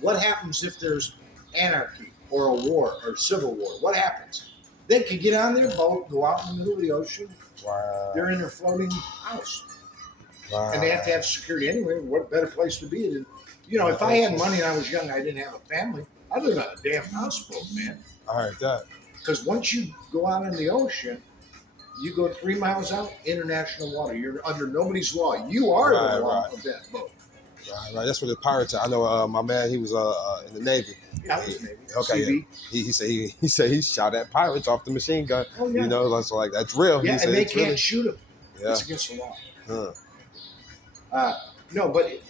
What happens if there's anarchy or a war or civil war? What happens? They could get on their boat, go out in the middle of the ocean. Wow. They're in their floating house. Wow. And they have to have security anyway. What better place to be than, if I had money and I was young and I didn't have a family, I'd live on a damn houseboat, man. I heard that. Because once you go out in the ocean, you go 3 miles out, international water. You're under nobody's law. You are the law of that boat. Right. That's what the pirates are. I know my man, he was in the Navy. Yeah, Navy. Okay, CV. Yeah. He said he shot at pirates off the machine gun. Oh, yeah. So like that's real. Yeah, and they can't really... shoot them. Yeah. It's against the law. Huh. No, but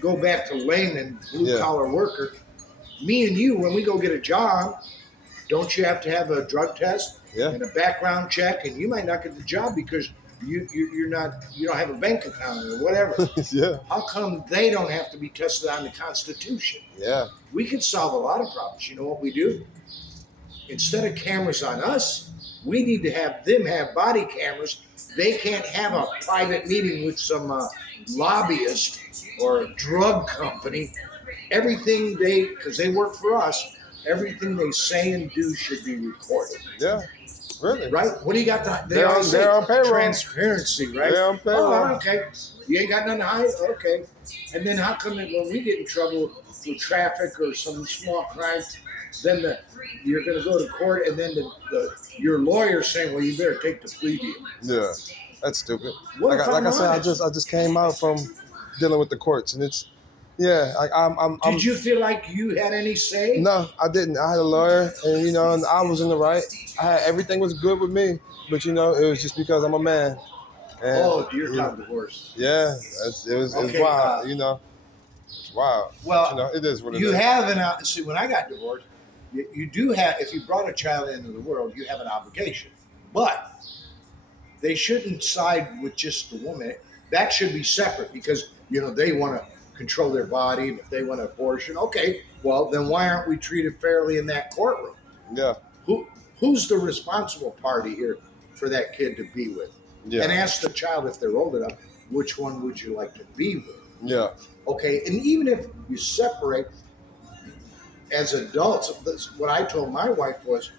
go back to layman, blue-collar worker. Me and you, when we go get a job, don't you have to have a drug test and a background check? And you might not get the job because you don't have a bank account or whatever. Yeah. How come they don't have to be tested on the Constitution? Yeah. We could solve a lot of problems. You know what we do? Instead of cameras on us, we need to have them have body cameras. They can't have a private meeting with some lobbyist or a drug company. Everything because they work for us, everything they say and do should be recorded. Yeah. Really? Right? What do you got? They're on payroll. Transparency, right? They're on payroll. Oh, okay. You ain't got nothing to hide? Okay. And then how come that when we get in trouble with traffic or some small crime, then you're going to go to court and then your lawyer's saying, well, you better take the plea deal. Yeah. That's stupid. Like I said, I just came out from dealing with the courts, and it's Did you feel like you had any say? No, I didn't. I had a lawyer, and and I was in the right. Everything was good with me, but it was just because I'm a man. And, you're talking divorce. Yeah, it was wild. It's wild. Well, but, it is what it is. You have see, when I got divorced, you do have. If you brought a child into the world, you have an obligation, but they shouldn't side with just the woman. That should be separate because they want to control their body, and if they want an abortion, okay, well then why aren't we treated fairly in that courtroom? Yeah. Who's the responsible party here for that kid to be with? Yeah. And ask the child if they're old enough, which one would you like to be with? Yeah. Okay, and even if you separate as adults, what I told my wife was,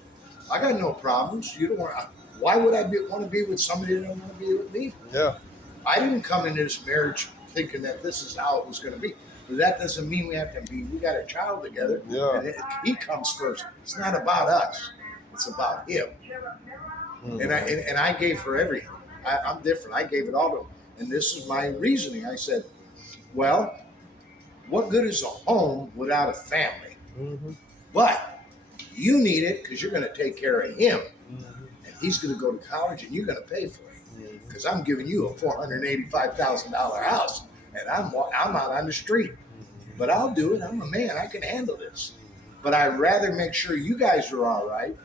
I got no problems. You don't want. Why would I want to be with somebody that don't want to be with me? Yeah. I didn't come into this marriage thinking that this is how it was going to be. But that doesn't mean we have to be. We got a child together. Yeah. And he comes first. It's not about us. It's about him. Mm-hmm. And I gave her everything. I'm different. I gave it all to him. And this is my reasoning. I said, well, what good is a home without a family? Mm-hmm. But you need it because you're going to take care of him. Mm-hmm. And he's going to go to college and you're going to pay for it. Because I'm giving you a $485,000 house. And I'm out on the street. But I'll do it. I'm a man. I can handle this. But I'd rather make sure you guys are all right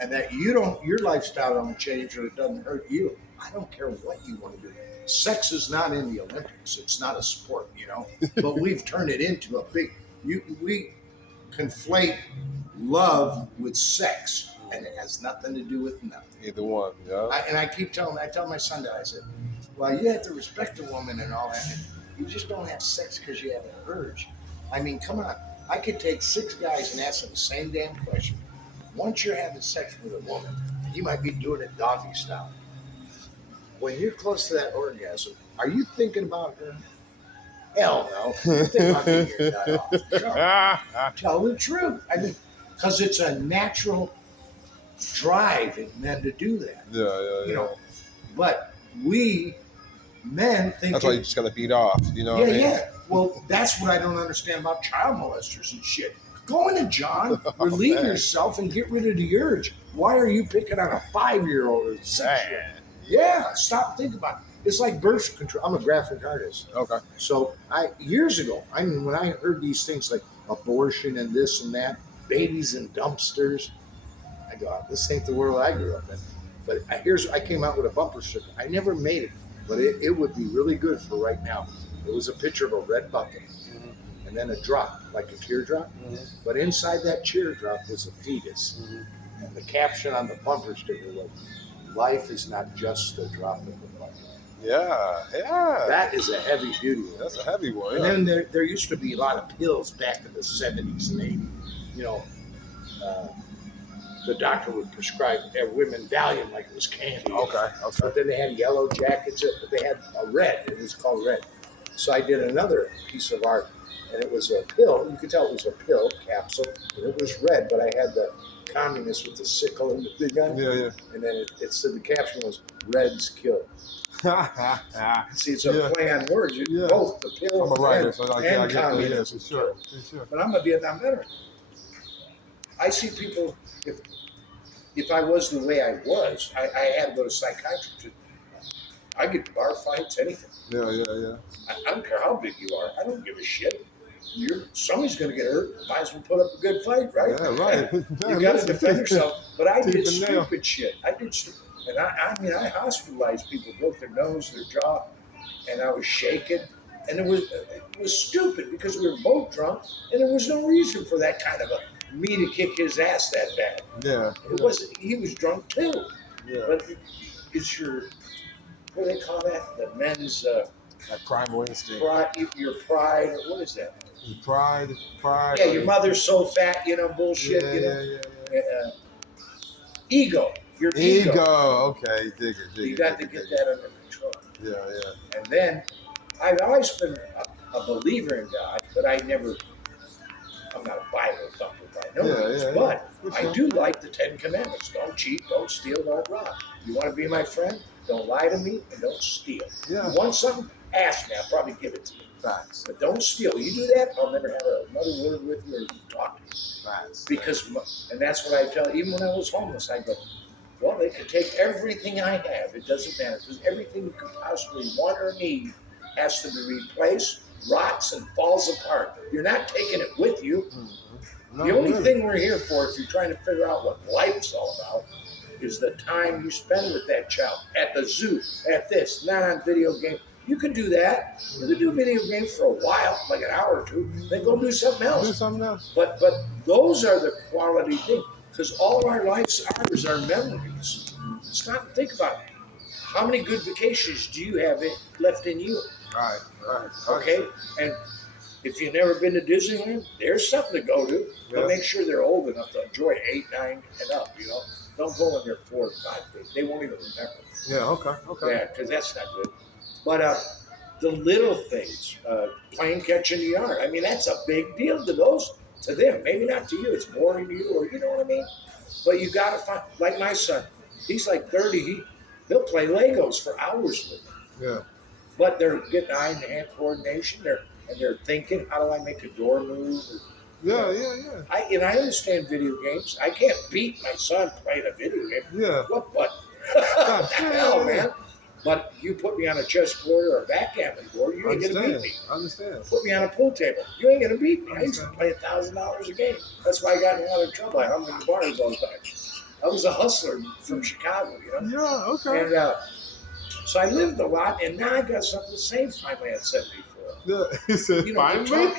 and that your lifestyle don't change or it doesn't hurt you. I don't care what you want to do. Sex is not in the Olympics. It's not a sport, But we've turned it into a big. We conflate love with sex, and it has nothing to do with nothing. Either one, yeah. I tell my son that I said, well, you have to respect a woman and all that. And you just don't have sex because you have an urge. I mean, come on. I could take 6 guys and ask them the same damn question. Once you're having sex with a woman, you might be doing it doggy style. When you're close to that orgasm, are you thinking about her? Hell no. You're thinking about getting your nut off. Tell the truth. I mean, because it's a natural drive in men to do that. Yeah. But we men think that's why you just gotta beat off. What I mean? Yeah. Well, that's what I don't understand about child molesters and shit. Go in, John, relieve yourself and get rid of the urge. Why are you picking on a 5-year-old or 6-year-old? Yeah, stop thinking about it. It's like birth control. I'm a graphic artist. Okay. So years ago, when I heard these things like abortion and this and that, babies in dumpsters, I go, this ain't the world I grew up in. But I came out with a bumper sticker. I never made it, but it would be really good for right now. It was a picture of a red bucket and then a drop, like a teardrop. Mm-hmm. But inside that teardrop was a fetus. Mm-hmm. And the caption on the bumper sticker was, life is not just a drop in the bucket. Yeah. That is a heavy duty one. That's a heavy one. And Yeah. then there used to be a lot of pills back in the 70s and 80s. You know, the doctor would prescribe women Valium like it was candy. Okay. But then they had yellow jackets, but they had a red. It was called red. So I did another piece of art, and it was a pill. You could tell it was a pill capsule, and it was red, but I had the communist with the sickle and the big gun. Yeah. And then it said the caption was "Reds kill." See, it's a play on words. Both the pill I'm a writer, and, so I get communist. for sure. But I'm a Vietnam veteran. I see people, if I was the way I was, I had to go to psychiatry. I get bar fights, anything. Yeah. I don't care how big you are. I don't give a shit. Somebody's going to get hurt. Might as well put up a good fight, right? Yeah, right. You got to defend yourself. But I did Teeth and nail. stupid shit. And I hospitalized people, broke their nose, their jaw, and I was shaking. And it was stupid because we were both drunk, and there was no reason for that kind of me to kick his ass that bad. Yeah. It wasn't. He was drunk too. Yeah. But it's your, what do they call that? The men's That primal instinct. your pride. What is that? Pride. Yeah, your mother's so fat, bullshit. Yeah. Ego. Your ego. Okay, dig it. You got to get that under control. Yeah. And then I've always been a believer in God, but I'm not a Bible thumper by no means, but I do like the 10 Commandments. Don't cheat, don't steal, don't rob. You want to be my friend? Don't lie to me and don't steal. Yeah. You want something? Ask me. I'll probably give it to you. Facts. But don't steal. You do that, I'll never have another word with you or talk to you. Facts. And that's what I tell, even when I was homeless, I go, well, they could take everything I have. It doesn't matter, because everything you could possibly want or need has to be replaced, rots, and falls apart. You're not taking it with you. Mm-hmm. The only thing we're here for, if you're trying to figure out what life's all about, is the time you spend with that child, at the zoo, at this, not on video games. You can do that. You can do video games for a while, like an hour or two, then go do something else. But those are the quality things, because all our life's hours are memories. Stop and think about it. How many good vacations do you have left in you? Right. Okay? And if you've never been to Disneyland, there's something to go to. But make sure they're old enough to enjoy 8, 9, and up, Don't go when they're 4 or 5 days. They won't even remember. Yeah, okay. Yeah, because that's not good. But the little things, playing catch in the yard, I mean, that's a big deal to them. Maybe not to you. It's boring to you, or you know what I mean? But you got to find, like my son, he's like 30. He'll play Legos for hours with them. Yeah. But they're getting eye-hand coordination. They're thinking, how do I make a door move? Yeah. I understand video games. I can't beat my son playing a video game. Yeah. What the hell, man? But you put me on a chessboard or a backgammon board, you ain't going to beat me. I understand. Put me on a pool table, you ain't going to beat me. I used to play $1,000 a game. That's why I got in a lot of trouble. I hung in the bars all the time. I was a hustler from Chicago, Yeah, okay. And so I lived a lot, and now I got something to say finally at 74. Yeah, he said, finally?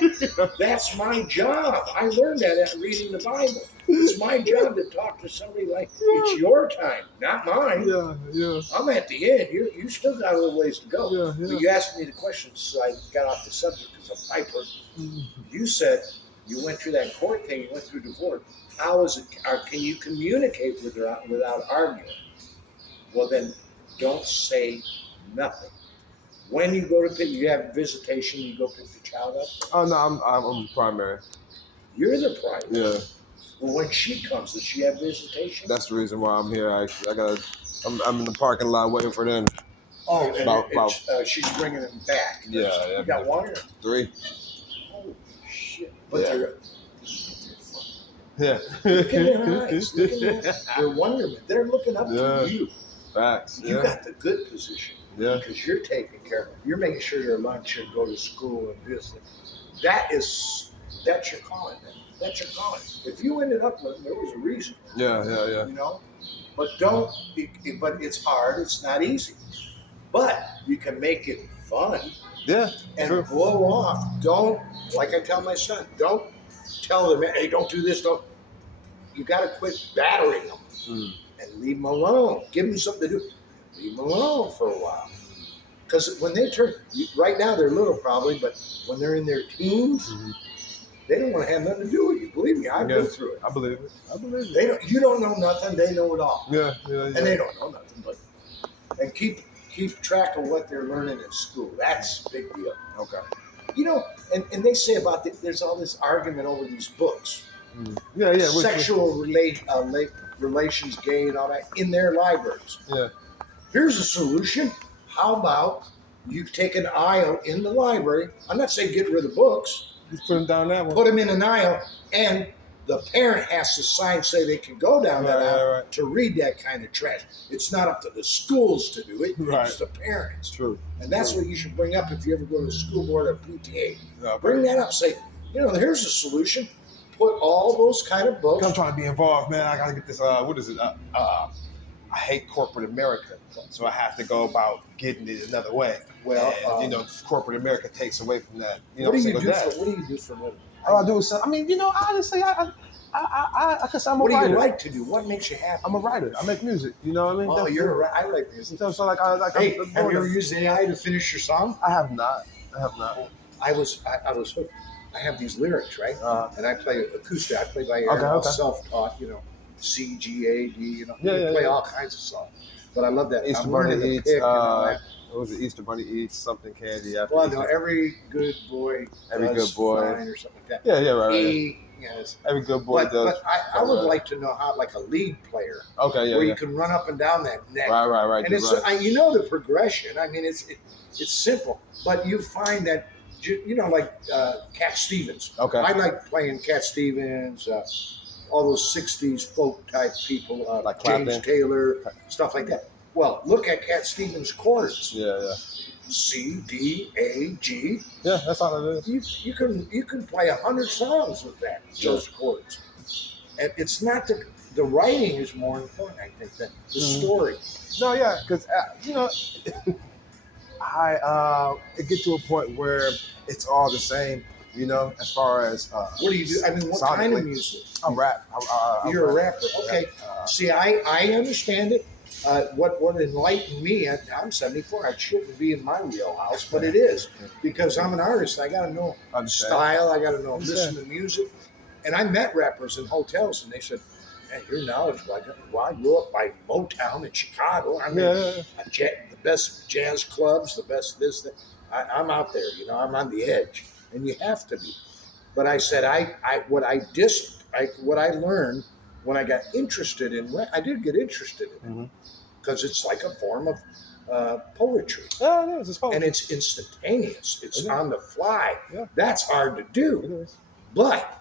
That's my job. I learned that at reading the Bible. It's my job to talk to somebody like, it's your time, not mine. Yeah. I'm at the end. You still got a little ways to go. Yeah. But you asked me the question, so I got off the subject because I'm hyper. You said you went through that court thing, you went through divorce. How is it? Can you communicate with her without arguing? Well, then don't say nothing. When you go to pick, you have visitation, you go pick the child up? Oh, no, I'm primary. You're the primary? Yeah. Well, when she comes, does she have visitation? That's the reason why I'm here. I'm in the parking lot waiting for them. Oh, and she's bringing them back. Yeah. You got 1 or 3? Holy shit. But they're Yeah. look in their eyes. Look in their wonderment. They're looking up to you. Facts. You got the good position. Yeah. Because you're taking care of them. You're making sure your lunch and go to school and business. That's your calling, man. That's your calling. If you ended up with them, there was a reason. Yeah. But but it's hard. It's not easy. But you can make it fun. Yeah. And blow off. Don't, like I tell my son, don't tell them, hey, don't do this. You got to quit battering them and leave them alone. Give them something to do. Leave them alone for a while. Because when they turn, right now they're little probably, but when they're in their teens, they don't want to have nothing to do with you. Believe me, I've been through it. I believe it. They don't. You don't know nothing. They know it all. Yeah. And they don't know nothing. But and keep track of what they're learning in school. That's a big deal. Okay. You know, and they say about there's all this argument over these books. Yeah. Sexual relations, gay, and all that in their libraries. Yeah. Here's a solution. How about you take an aisle in the library? I'm not saying get rid of books. Just put them down that one. Put them in an aisle, and the parent has to sign, say they can go down that aisle to read that kind of trash. It's not up to the schools to do it. It's the parents. True. And that's what you should bring up if you ever go to the school board or PTA. Yeah, bring that up. Say, here's a solution. Put all those kind of books. I'm trying to be involved, man. I gotta get this. What is it? I hate corporate America, so I have to go about getting it another way. Well, and, corporate America takes away from that. What do you do for living? All I do is, honestly, because I'm a writer. What do you like to do? What makes you happy? I'm a writer. I make music. You know what I mean? Oh, you're a writer. I like music. So have you ever used AI to finish your song? I have not. I was hooked. I have these lyrics, right? And I play acoustic. I play by ear, self-taught, C, G, A, D, play all kinds of songs. But I love that. Easter Bunny eats. What was it? Easter Bunny eats something candy. Well, no, every good boy does fine or something like that. Yeah, right. Yes. Every good boy does. But I would like to know how, like a lead player. Okay, yeah. Where you can run up and down that neck. Right. And it's the progression. I mean, it's simple, but you find that like Cat Stevens. Okay. I like playing Cat Stevens. All those '60s folk type people, like James Taylor, stuff like that. Well, look at Cat Stevens' chords. Yeah. C, D, A, G. Yeah, that's all it is. You can play 100 songs with those chords. And it's not the writing is more important, I think, than the story. No, yeah, because it gets to a point where it's all the same. As far as what do you do? I mean, what kind of music? I rap. You're a rapper. Okay. See, I understand it. What enlightened me, I'm 74, I shouldn't be in my wheelhouse, but it is, because I'm an artist. I got to know style, I got to know, listen to music. And I met rappers in hotels, and they said, man, you're knowledgeable. I grew up by Motown in Chicago. I mean, the best jazz clubs, the best this, that. I'm out there, I'm on the edge, and you have to be. But I said, what I learned when I got interested in, I did get interested in it, because it's like a form of poetry. Yeah, it is. It's poetry. And it's instantaneous. It's on the fly. Yeah. That's hard to do. It is. But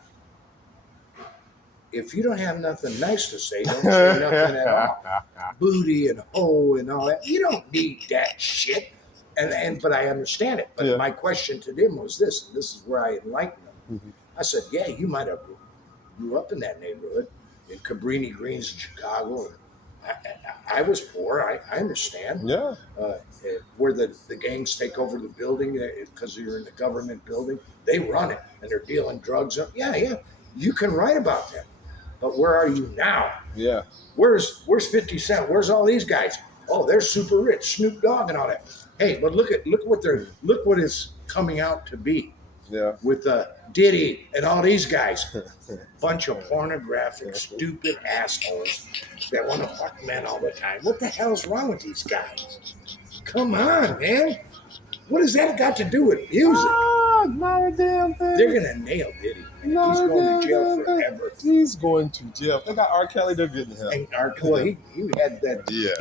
if you don't have nothing nice to say, don't say nothing at all. Booty and hoe and all that. You don't need that shit. But I understand it. But my question to them was this, and this is where I enlightened them. I said, yeah, you might have grew up in that neighborhood in Cabrini Greens in Chicago. I was poor. I understand. Yeah. Where the gangs take over the building because you're in the government building, they run it and they're dealing drugs. Yeah. You can write about that. But where are you now? Yeah. Where's 50 Cent? Where's all these guys? Oh, they're super rich, Snoop Dogg and all that. Hey, but look what is coming out to be. Yeah. With Diddy and all these guys. Bunch of pornographic, stupid assholes that want to fuck men all the time. What the hell's wrong with these guys? Come on, man. What has that got to do with music? Not a damn thing. They're going to nail Diddy. He's going to jail forever. He's going to jail. They got R. Kelly, they're getting him. And R. Kelly, he had that. Yeah.